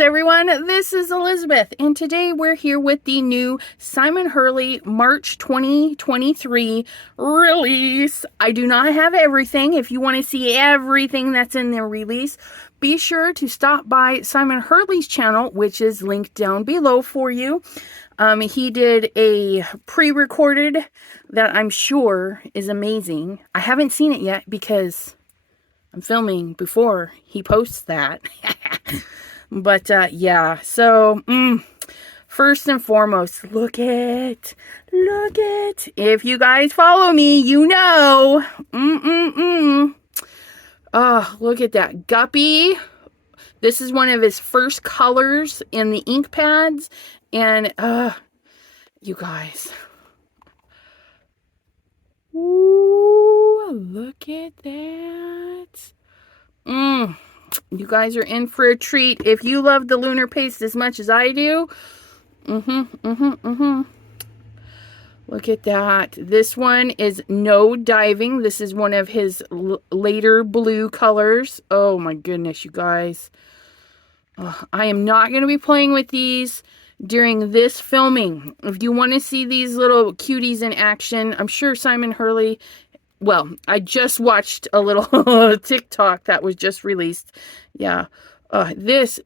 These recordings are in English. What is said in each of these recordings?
Greetings everyone, this is Elizabeth, and today we're here with the new Simon Hurley March 2023 release. I do not have everything. If you want to see everything that's in the release, be sure to stop by Simon Hurley's channel, which is linked down below for you. He did a pre-recorded that I'm sure is amazing. I haven't seen it yet because I'm filming before he posts that. But yeah, so first and foremost, look it. If you guys follow me, you know. Oh, look at that. Guppy. This is one of his first colors in the ink pads. And you guys. Ooh, look at that. You guys are in for a treat. If you love the Lunar paste as much as I do. Look at that. This one is No Diving. This is one of his later blue colors. Oh my goodness, you guys. I am not going to be playing with these during this filming. If you want to see these little cuties in action, I'm sure Simon Hurley... Well, I just watched a little TikTok that was just released. Yeah. This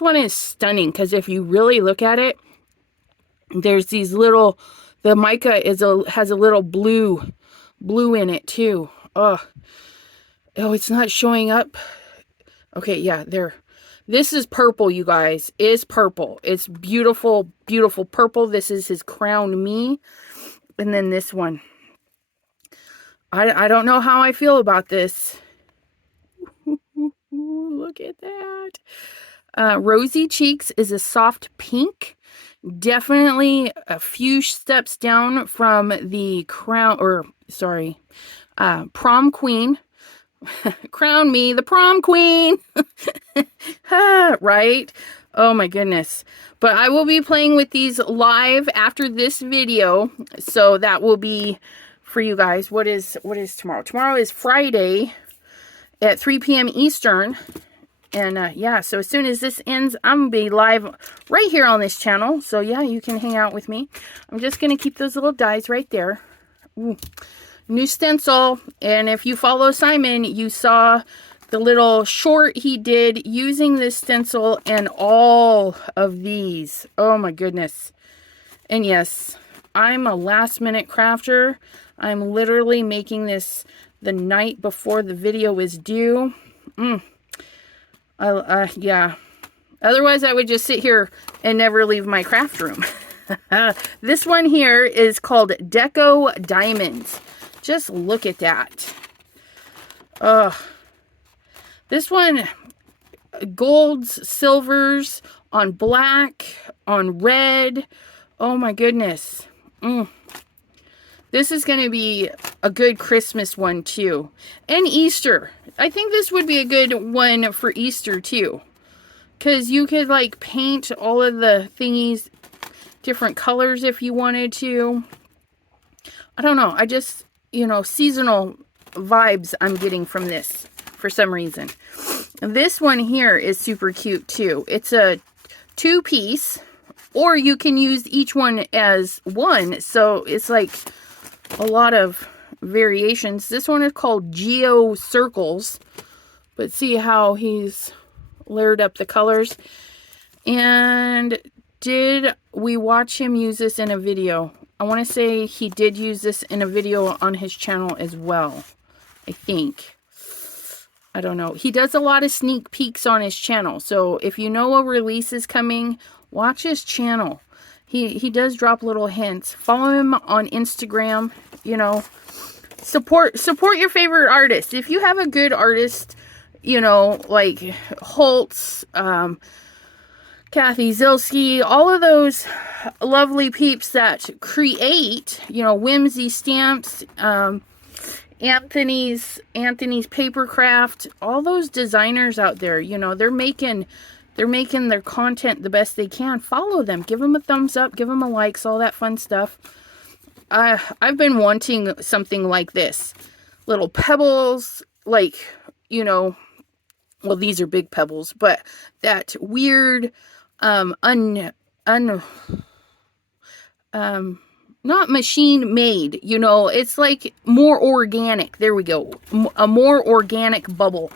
one is stunning because if you really look at it, there's these little... The mica has a little blue in it too. Oh, it's not showing up. Okay, yeah, there. This is purple, you guys. It's purple. It's beautiful, beautiful purple. This is his Crown Me. And then this one. I don't know how I feel about this. Look at that. Rosy Cheeks is a soft pink. Definitely a few steps down from the Prom Queen. Crown Me, the Prom Queen. Right? Oh my goodness. But I will be playing with these live after this video. So that will be... for you guys. What is tomorrow? Tomorrow is Friday at 3 p.m. Eastern. And yeah, so as soon as this ends, I'm going to be live right here on this channel. So yeah, you can hang out with me. I'm just going to keep those little dies right there. Ooh. New stencil. And if you follow Simon, you saw the little short he did using this stencil and all of these. Oh my goodness. And yes, I'm a last minute crafter. I'm literally making this the night before the video is due. Yeah. Otherwise, I would just sit here and never leave my craft room. This one here is called Deco Diamonds. Just look at that. This one, golds, silvers, on black, on red. Oh my goodness. This is going to be a good Christmas one too. And Easter. I think this would be a good one for Easter too. Because you could like paint all of the thingies different colors if you wanted to. I don't know. I just, seasonal vibes I'm getting from this for some reason. This one here is super cute too. It's a 2-piece. Or you can use each one as one. So it's like... a lot of variations. This one is called Geo Circles, but see how he's layered up the colors. And did we watch him use this in a video? I want to say he did use this in a video on his channel as well. I think. I don't know. He does a lot of sneak peeks on his channel. So if you know a release is coming, watch his channel. He does drop little hints. Follow him on Instagram. Support your favorite artist. If you have a good artist, like Holtz, Kathy Zilski, all of those lovely peeps that create, Whimsy Stamps, Anthony's Papercraft, all those designers out there, they're making their content the best they can. Follow them. Give them a thumbs up. Give them a likes. All that fun stuff. I've been wanting something like this. Little pebbles. Like, well, these are big pebbles, but that weird, not machine made, you know, it's like more organic. There we go. A more organic bubble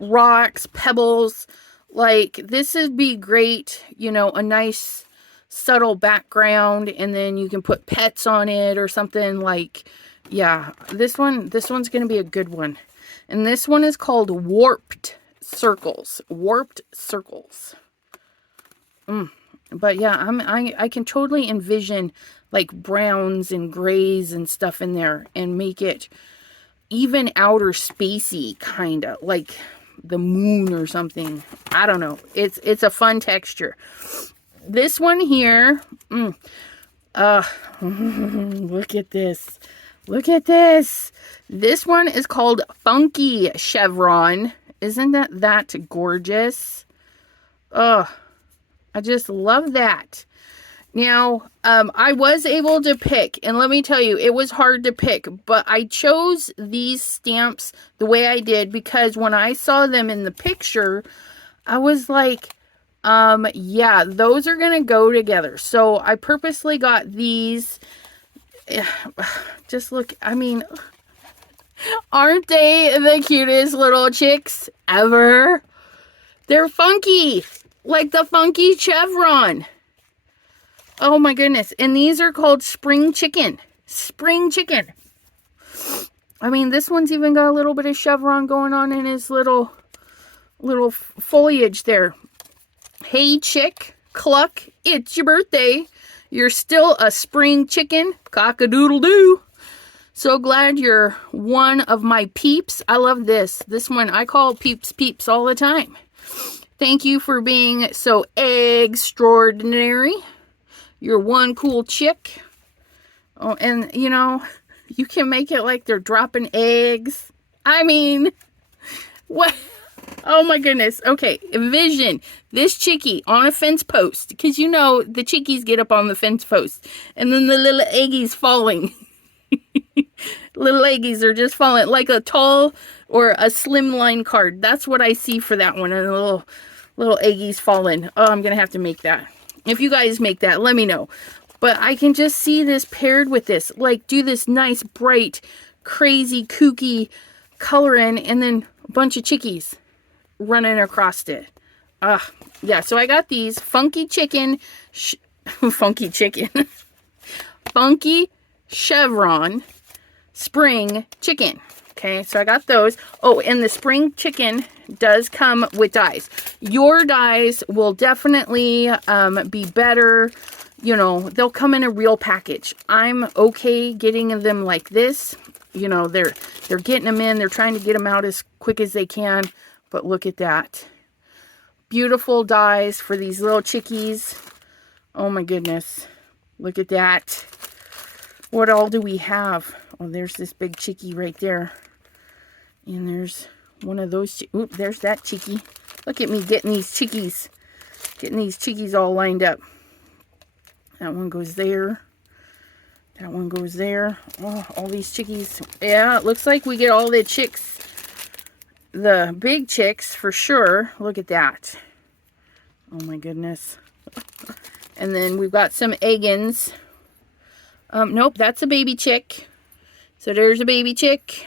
rocks, pebbles. Like, this would be great, you know, a nice subtle background, and then you can put pets on it or something. Like, yeah, this one's gonna be a good one. And this one is called Warped Circles. Warped Circles. But yeah, I can totally envision like browns and grays and stuff in there, and make it even outer spacey, kind of like the moon or something. I don't know. It's a fun texture. This one here, look at this. Look at this. This one is called Funky Chevron. Isn't that gorgeous? Oh, I just love that. Now, I was able to pick, and let me tell you, it was hard to pick, but I chose these stamps the way I did because when I saw them in the picture, I was like, yeah, those are going to go together. So I purposely got these. Just look, I mean, aren't they the cutest little chicks ever? They're funky, like the Funky Chevron. Oh my goodness. And these are called Spring Chicken. Spring Chicken. I mean, this one's even got a little bit of chevron going on in his little foliage there. Hey chick, cluck, it's your birthday. You're still a spring chicken. Cock-a-doodle-doo. So glad you're one of my peeps. I love this. This one I call peeps all the time. Thank you for being so extraordinary. You're one cool chick. Oh, and you know, you can make it like they're dropping eggs. I mean, what? Oh my goodness. Okay, envision this chickie on a fence post. Because you know, the chickies get up on the fence post. And then the little eggies falling. Little eggies are just falling like a tall or a slimline card. That's what I see for that one. And the little eggies falling. Oh, I'm going to have to make that. If you guys make that, let me know. But I can just see this paired with this. Like, do this nice, bright, crazy, kooky coloring. And then a bunch of chickies running across it. Yeah, so I got these Funky Chicken. Funky Chicken. Funky Chevron Spring Chicken. Okay, so I got those. Oh, and the Spring Chicken does come with dies. Your dies will definitely be better. You know, they'll come in a real package. I'm okay getting them like this. You know, they're getting them in. They're trying to get them out as quick as they can. But look at that. Beautiful dies for these little chickies. Oh my goodness. Look at that. What all do we have? Oh, there's this big chickie right there. And there's one of those. Oop, there's that chickie. Look at me getting these chickies. Getting these chickies all lined up. That one goes there. That one goes there. Oh, all these chickies. Yeah, it looks like we get all the chicks. The big chicks for sure. Look at that. Oh my goodness. And then we've got some eggins. Nope, that's a baby chick. So there's a baby chick.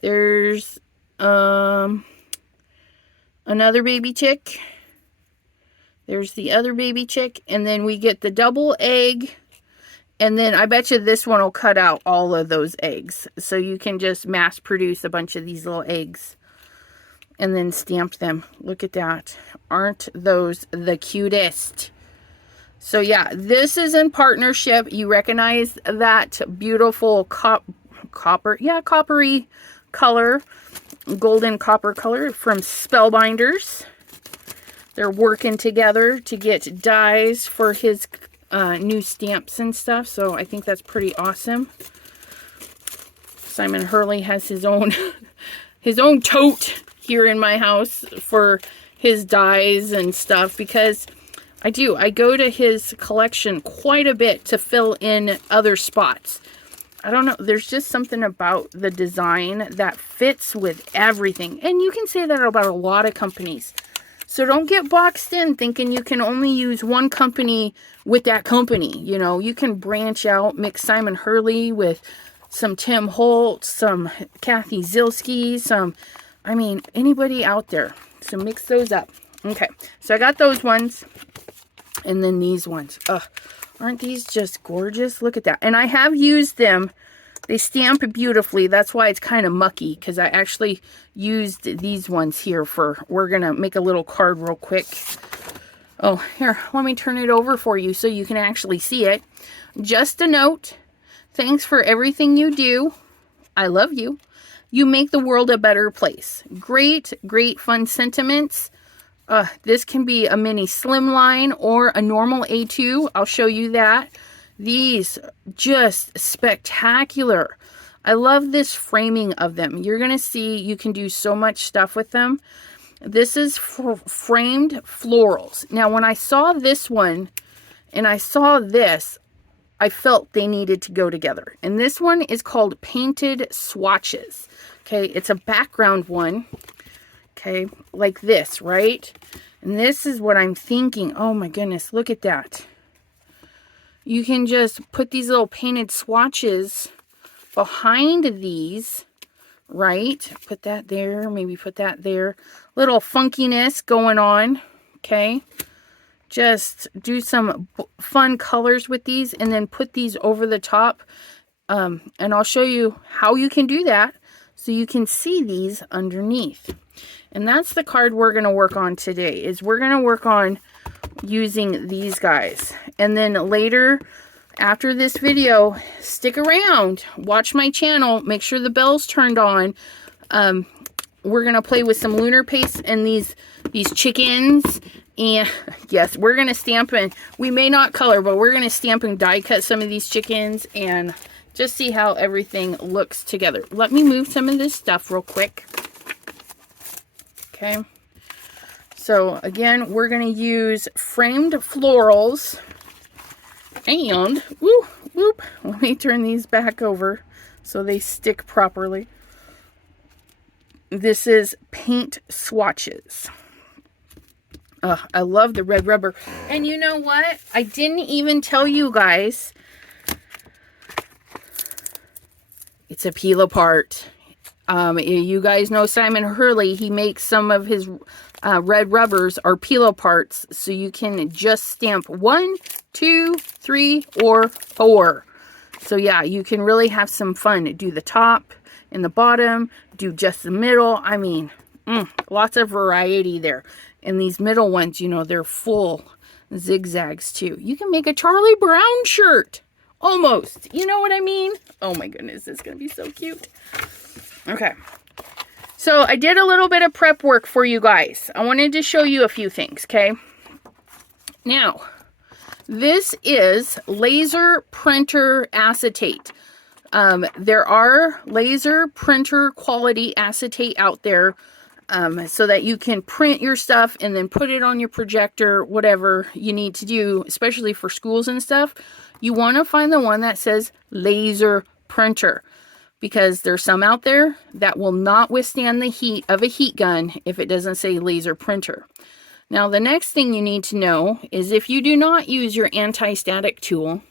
There's another baby chick. There's the other baby chick. And then we get the double egg. And then I bet you this one will cut out all of those eggs. So you can just mass produce a bunch of these little eggs. And then stamp them. Look at that. Aren't those the cutest? So yeah, this is in partnership. You recognize that beautiful copper. Yeah, coppery color. Golden copper color from Spellbinders. They're working together to get dies for his new stamps and stuff. So I think that's pretty awesome. Simon Hurley has his own tote here in my house for his dies and stuff, because I go to his collection quite a bit to fill in other spots. I don't know. There's just something about the design that fits with everything. And you can say that about a lot of companies. So don't get boxed in thinking you can only use one company with that company. You know, you can branch out, mix Simon Hurley with some Tim Holtz, some Kathy Zilski, some, I mean, anybody out there. So mix those up. Okay, so I got those ones. And then these ones. Ugh, aren't these just gorgeous? Look at that. And I have used them. They stamp beautifully. That's why it's kind of mucky, because I actually used these ones here for, we're going to make a little card real quick. Oh, here, let me turn it over for you so you can actually see it. Just a note. Thanks for everything you do. I love you. You make the world a better place. Great, great fun sentiments. This can be a mini slimline or a normal A2. I'll show you that. These just spectacular. I love this framing of them. You're going to see you can do so much stuff with them. This is for framed florals. Now, when I saw this one and I saw this, I felt they needed to go together. And this one is called Painted Swatches. Okay, it's a background one. Okay, like this, right? And this is what I'm thinking. Oh my goodness, look at that. You can just put these little painted swatches behind these, right? Put that there, maybe put that there. Little funkiness going on, okay? Just do some fun colors with these and then put these over the top. And I'll show you how you can do that so you can see these underneath. And that's the card we're going to work on today, is we're going to work on using these guys. And then later, after this video, stick around, watch my channel, make sure the bell's turned on. We're going to play with some Lunar paste and these chickens. And yes, we're going to stamp and we may not color, but we're going to stamp and die cut some of these chickens and just see how everything looks together. Let me move some of this stuff real quick. Okay, so again, we're going to use framed florals, and whoop, let me turn these back over so they stick properly. This is paint swatches. I love the red rubber. And you know what? I didn't even tell you guys. It's a peel apart. You guys know Simon Hurley. He makes some of his red rubbers are peel aparts, so you can just stamp 1, 2, 3, or 4. So yeah, you can really have some fun. Do the top and the bottom, do just the middle. I mean, lots of variety there. And these middle ones, you know, they're full zigzags too. You can make a Charlie Brown shirt. Almost. You know what I mean? Oh my goodness, it's going to be so cute. Okay. So I did a little bit of prep work for you guys. I wanted to show you a few things, okay? Now, this is laser printer acetate. There are laser printer quality acetate out there so that you can print your stuff and then put it on your projector, whatever you need to do, especially for schools and stuff. You want to find the one that says laser printer, because there's some out there that will not withstand the heat of a heat gun if it doesn't say laser printer. Now, the next thing you need to know is if you do not use your anti-static tool,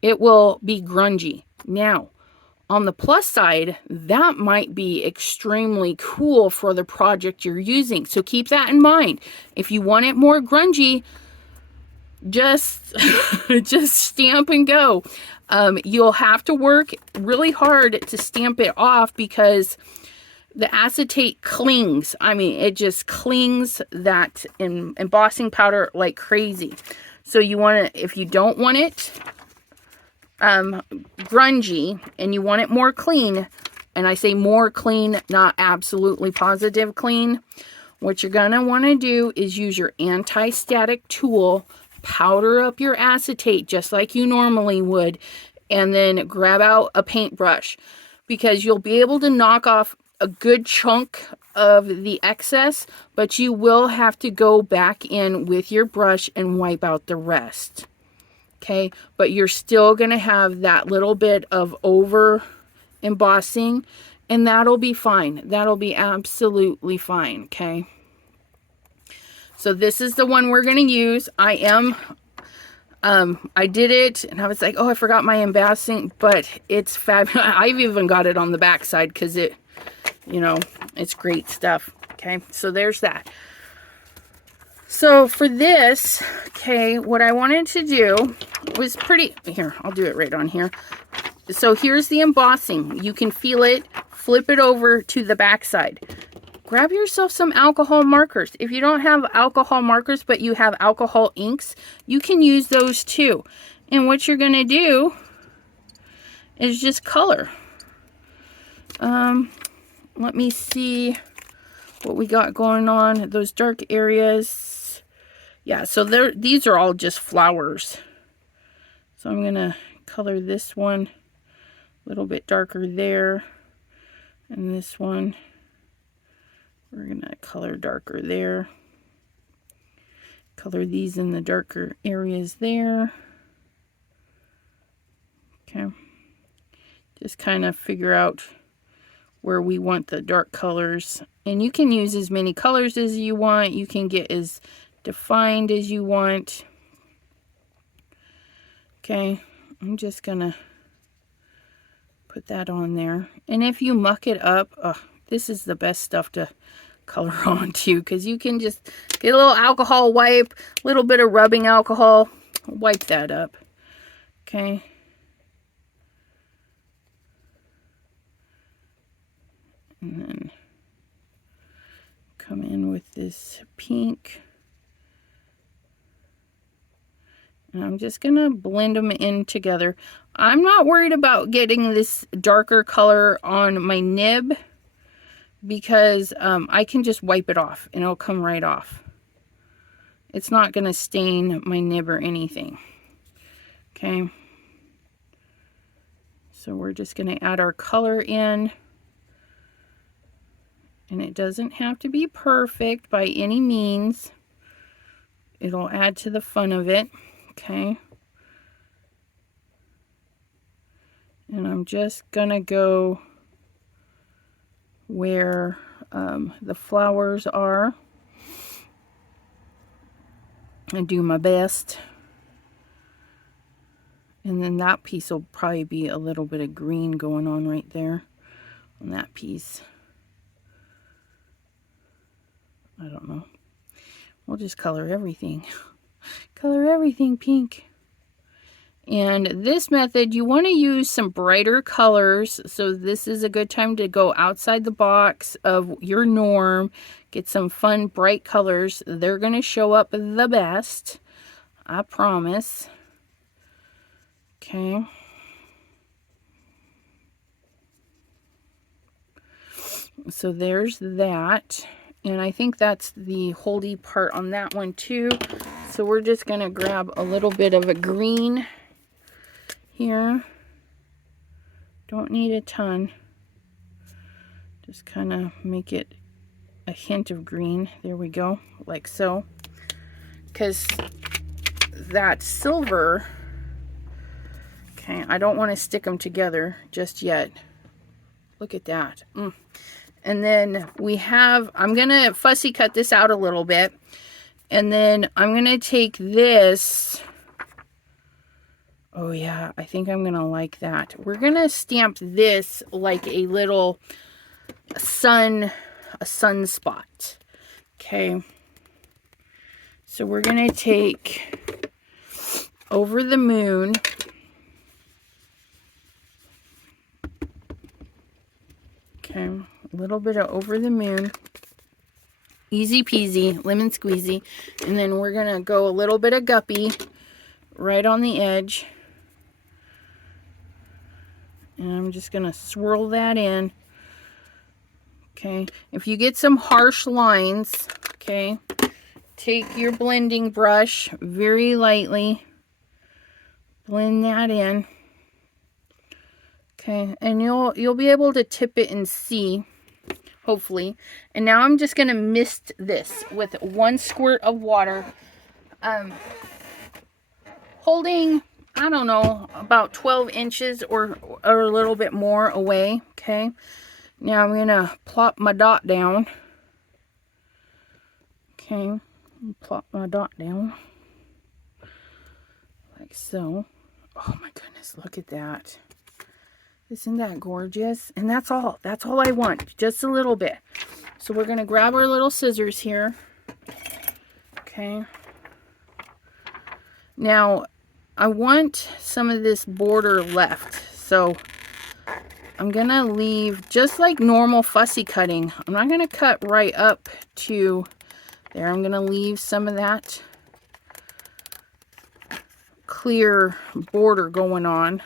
it will be grungy. Now, on the plus side, that might be extremely cool for the project you're using. So keep that in mind. If you want it more grungy, just stamp and go. You'll have to work really hard to stamp it off because the acetate clings. I mean, it just clings that embossing powder like crazy. So you want to, if you don't want it grungy and you want it more clean, and I say more clean, not absolutely positive clean, what you're going to want to do is use your anti-static tool, powder up your acetate just like you normally would, and then grab out a paintbrush, because you'll be able to knock off a good chunk of the excess, but you will have to go back in with your brush and wipe out the rest. okay? But you're still going to have that little bit of over embossing, and that'll be fine. That'll be absolutely fine, okay? So this is the one we're going to use. I did it, and I was like, oh, I forgot my embossing, but it's fabulous. I've even got it on the back side because it, you know, it's great stuff, okay? So there's that. So for this, okay, what I wanted to do was here, I'll do it right on here. So here's the embossing. You can feel it. Flip it over to the back side. Grab yourself some alcohol markers. If you don't have alcohol markers, but you have alcohol inks, you can use those too. And what you're going to do is just color. Let me see what we got going on. Those dark areas. Yeah, so these are all just flowers. So I'm going to color this one a little bit darker there. And this one, we're going to color darker there. Color these in the darker areas there. Okay. Just kind of figure out where we want the dark colors. And you can use as many colors as you want. You can get as defined as you want. Okay, I'm just gonna put that on there. And if you muck it up, this is the best stuff to color on too, because you can just get a little alcohol wipe, a little bit of rubbing alcohol, wipe that up. Okay. And then come in with this pink. And I'm just going to blend them in together. I'm not worried about getting this darker color on my nib because I can just wipe it off and it'll come right off. It's not going to stain my nib or anything. Okay. So we're just going to add our color in. And it doesn't have to be perfect by any means. It'll add to the fun of it. Okay. And I'm just gonna go where the flowers are and do my best. And then that piece will probably be a little bit of green going on right there on that piece. I don't know. We'll just color everything. Color everything pink. And this method, you want to use some brighter colors. So this is a good time to go outside the box of your norm. Get some fun, bright colors. They're going to show up the best. I promise. Okay. So there's that. And I think that's the holdy part on that one too. So we're just going to grab a little bit of a green here. Don't need a ton. Just kind of make it a hint of green. There we go. Like so. Because that silver, okay, I don't want to stick them together just yet. Look at that. And then we have, I'm going to fussy cut this out a little bit. And then I'm going to take this. Oh yeah, I think I'm going to like that. We're going to stamp this like a little sunspot. Okay. So we're going to take Over the Moon. Okay. A little bit of Over the Moon, easy peasy, lemon squeezy, and then we're gonna go a little bit of Guppy right on the edge, and I'm just gonna swirl that in. Okay, if you get some harsh lines, okay, take your blending brush very lightly, blend that in. Okay, and you'll be able to tip it and see. Hopefully. And now I'm just going to mist this with 1 squirt of water. Holding I don't know, about 12 inches or a little bit more away. Okay. Now I'm going to plop my dot down. Okay. Plop my dot down. Like so. Oh my goodness, look at that. Isn't that gorgeous? And that's all. That's all I want. Just a little bit. So we're going to grab our little scissors here. Okay. Now, I want some of this border left. So I'm going to leave just like normal fussy cutting. I'm not going to cut right up to there. I'm going to leave some of that clear border going on.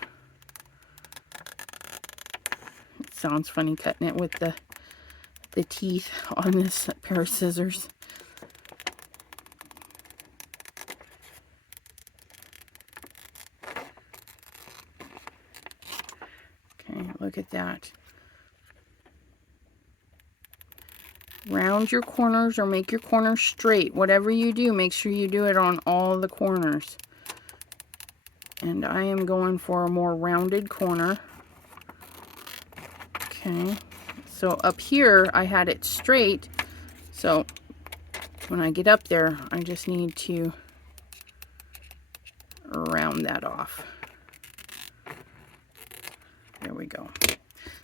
It sounds funny cutting it with the teeth on this pair of scissors. Okay, look at that. Round your corners or make your corners straight. Whatever you do, make sure you do it on all the corners. And I am going for a more rounded corner. Okay. So up here, I had it straight. So when I get up there, I just need to round that off. There we go.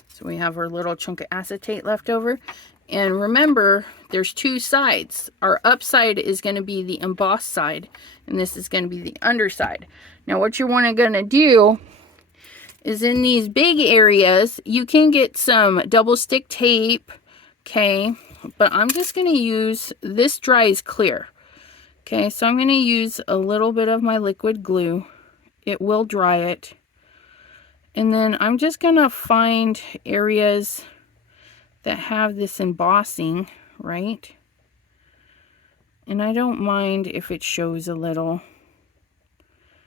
So we have our little chunk of acetate left over. And remember, there's two sides. Our upside is going to be the embossed side, and this is going to be the underside. Now what you're going to do is in these big areas, you can get some double stick tape, okay? But I'm just going to use, this dries clear. Okay, so I'm going to use a little bit of my liquid glue. It will dry it. And then I'm just going to find areas that have this embossing, right? And I don't mind if it shows a little.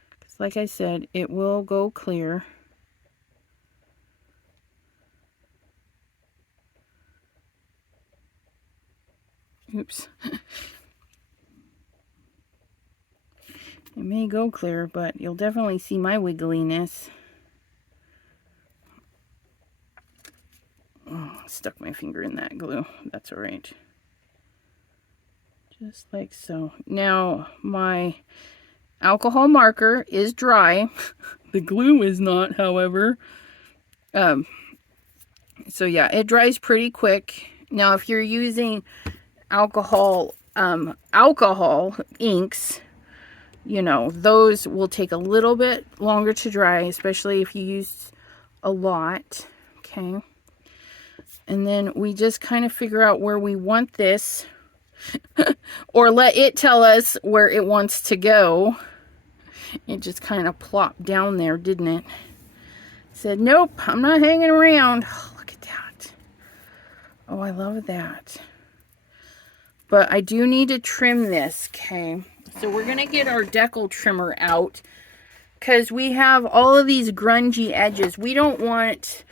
Because like I said, it will go clear. Oops. It may go clear, but you'll definitely see my wiggliness. Oh, I stuck my finger in that glue. That's all right. Just like so. Now, my alcohol marker is dry. The glue is not, however. So yeah, it dries pretty quick. Now, if you're using alcohol inks, you know, those will take a little bit longer to dry, especially if you use a lot. Okay. And then we just kind of figure out where we want this or let it tell us where it wants to go. It just kind of plopped down there, didn't it? Said, nope, I'm not hanging around. Oh, look at that. Oh, I love that. But I do need to trim this, okay? So we're going to get our Deco trimmer out because we have all of these grungy edges. We don't want,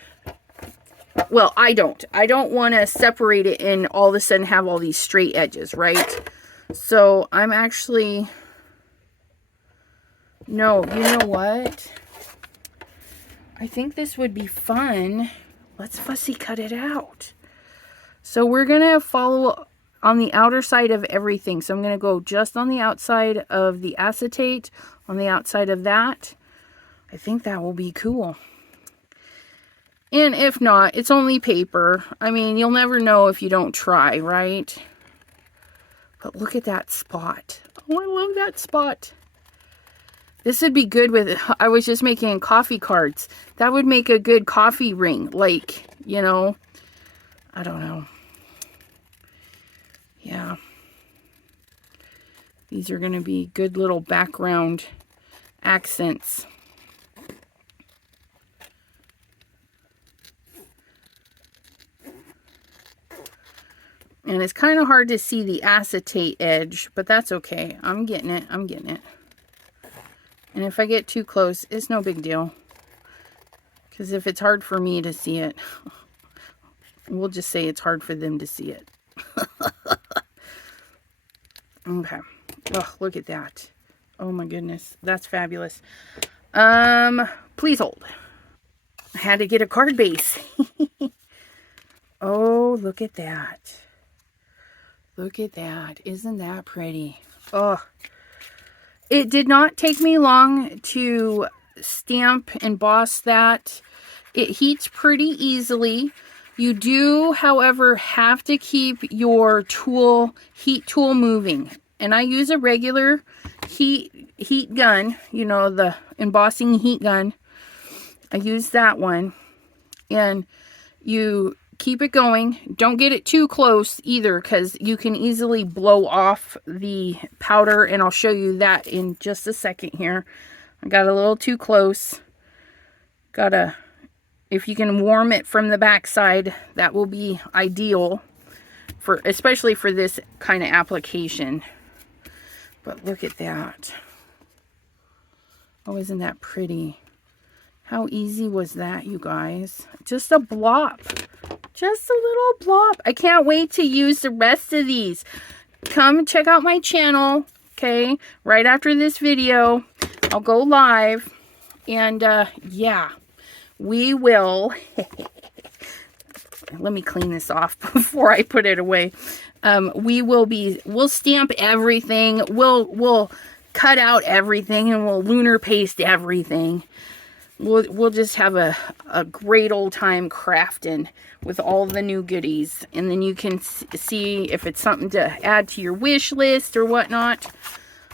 well, I don't want to separate it and all of a sudden have all these straight edges, right? So I'm actually, no, you know what? I think this would be fun. Let's fussy cut it out. So we're going to follow on the outer side of everything. So I'm going to go just on the outside of the acetate, on the outside of that. I think that will be cool. And if not, it's only paper. I mean, you'll never know if you don't try, right? But look at that spot. Oh, I love that spot. This would be good with, I was just making coffee cards. That would make a good coffee ring. Like, you know, I don't know. Yeah. These are going to be good little background accents. And it's kind of hard to see the acetate edge, but that's okay. I'm getting it. I'm getting it. And if I get too close, it's no big deal. Because if it's hard for me to see it, we'll just say it's hard for them to see it. Okay. Oh, look at that. Oh my goodness. That's fabulous. Please hold. I had to get a card base. Oh, look at that. Look at that. Isn't that pretty? Oh, it did not take me long to stamp and emboss that. It heats pretty easily. You do, however, have to keep your heat tool moving. And I use a regular heat gun, you know, the embossing heat gun. I use that one. And you keep it going. Don't get it too close either, because you can easily blow off the powder, and I'll show you that in just a second here. I got a little too close. If you can warm it from the back side, that will be ideal, especially for this kind of application. But look at that. Oh, isn't that pretty? How easy was that, you guys? Just a blob. Just a little blob. I can't wait to use the rest of these. Come check out my channel, okay? Right after this video, I'll go live. And, yeah, we will... Let me clean this off before I put it away. We'll stamp everything. We'll cut out everything, and we'll lunar paste everything. We'll just have a great old time crafting with all the new goodies. And then you can see if it's something to add to your wish list or whatnot.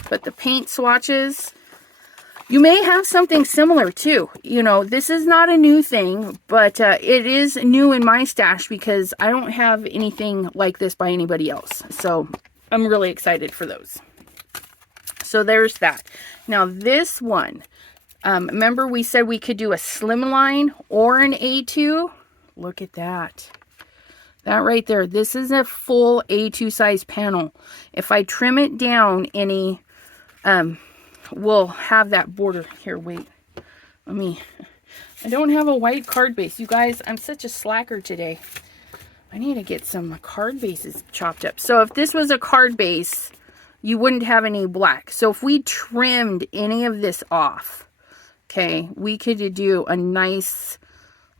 But the paint swatches, you may have something similar too. You know, this is not a new thing, but it is new in my stash because I don't have anything like this by anybody else. So I'm really excited for those. So there's that. Now this one. Remember we said we could do a slimline or an A2? Look at that. That right there. This is a full A2 size panel. If I trim it down any, we'll have that border. Here, wait. I don't have a white card base. You guys, I'm such a slacker today. I need to get some card bases chopped up. So if this was a card base, you wouldn't have any black. So if we trimmed any of this off, okay, we could do a nice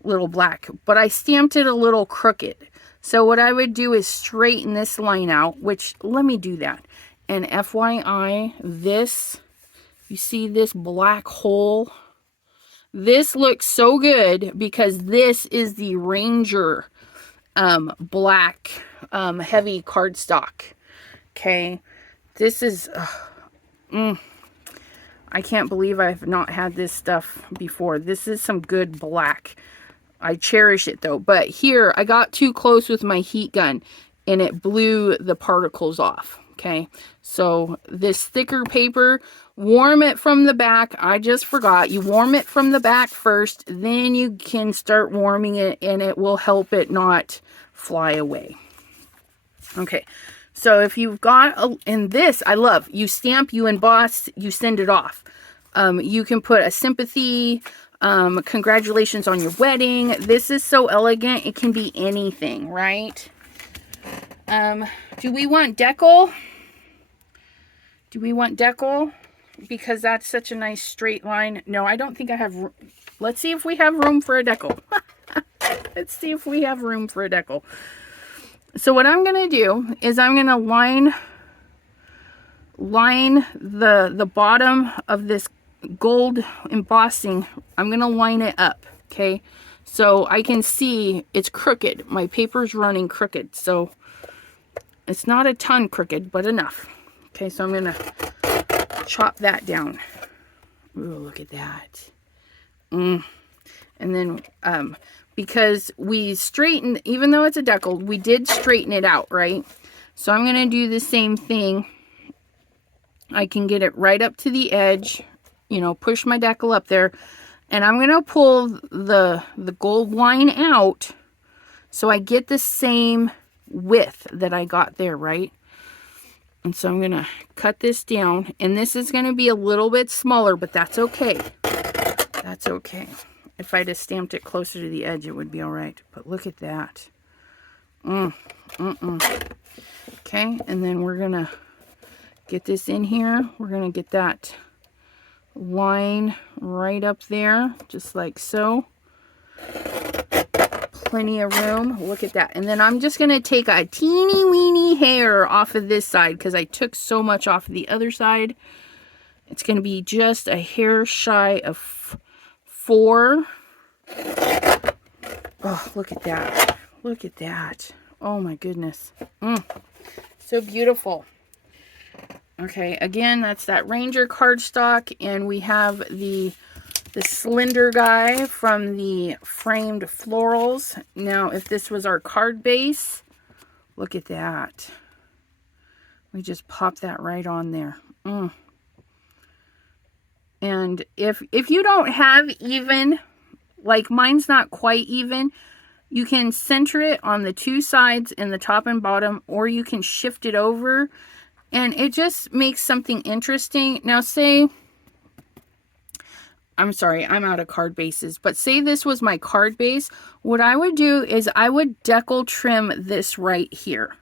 little black, but I stamped it a little crooked. So what I would do is straighten this line out, which, let me do that. And FYI, this, you see this black hole? This looks so good because this is the Ranger black heavy cardstock. Okay, this is... I can't believe I've not had this stuff before. This is some good black. I cherish it though. But here, I got too close with my heat gun and it blew the particles off. Okay, so this thicker paper, warm it from the back. I just forgot. You warm it from the back first, then you can start warming it and it will help it not fly away. Okay. So if you've got, and this I love, you stamp, you emboss, you send it off. You can put a sympathy, congratulations on your wedding. This is so elegant. It can be anything, right? Do we want Deco? Do we want Deco? Because that's such a nice straight line. No, I don't think I have. Let's see if we have room for a Deco. Let's see if we have room for a Deco. So what I'm going to do is I'm going to line the bottom of this gold embossing. I'm going to line it up, okay? So I can see it's crooked. My paper's running crooked, so it's not a ton crooked, but enough. Okay, so I'm going to chop that down. Ooh, look at that. And then... because we straightened, even though it's a decal, we did straighten it out, right? So I'm going to do the same thing. I can get it right up to the edge, you know, push my decal up there. And I'm going to pull the gold line out so I get the same width that I got there, right? And so I'm going to cut this down. And this is going to be a little bit smaller, but that's okay. That's okay. If I just stamped it closer to the edge, it would be all right. But look at that. Okay, and then we're going to get this in here. We're going to get that line right up there, just like so. Plenty of room. Look at that. And then I'm just going to take a teeny weeny hair off of this side because I took so much off of the other side. It's going to be just a hair shy of 4. Oh, look at that. Look at that. Oh my goodness. So beautiful. Okay, again, that's that Ranger cardstock, and we have the slender guy from the framed florals. Now, if this was our card base, look at that. We just pop that right on there. And if you don't have even, like mine's not quite even, you can center it on the 2 sides in the top and bottom, or you can shift it over, and it just makes something interesting. Now say, I'm sorry, I'm out of card bases, but say this was my card base, what I would do is I would decal trim this right here.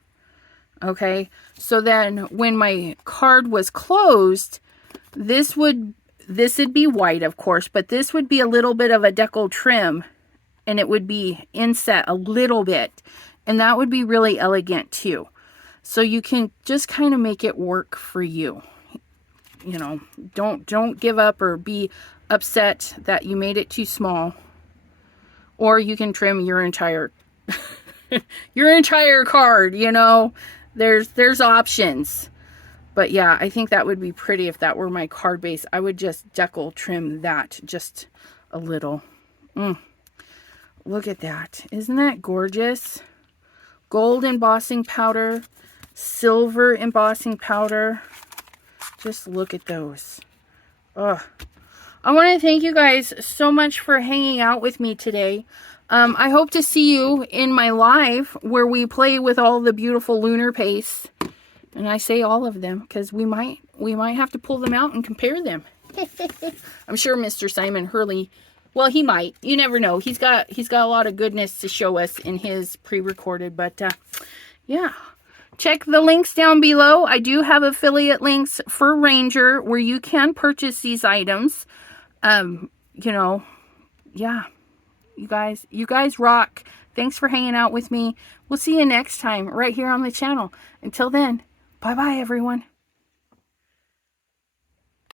Okay, so then when my card was closed, this would be white, of course, but this would be a little bit of a decal trim, and it would be inset a little bit, and that would be really elegant too. So you can just kind of make it work for you. You know, don't give up or be upset that you made it too small. Or you can trim your entire your entire card, you know. There's options. But yeah, I think that would be pretty if that were my card base. I would just decal trim that just a little. Look at that. Isn't that gorgeous? Gold embossing powder, silver embossing powder. Just look at those. Ugh. I want to thank you guys so much for hanging out with me today. I hope to see you in my live where we play with all the beautiful lunar pastes. And I say all of them because we might have to pull them out and compare them. I'm sure Mr. Simon Hurley, well, he might. You never know. He's got a lot of goodness to show us in his pre-recorded. But yeah, check the links down below. I do have affiliate links for Ranger where you can purchase these items. You know, yeah, you guys rock. Thanks for hanging out with me. We'll see you next time right here on the channel. Until then, bye-bye, everyone.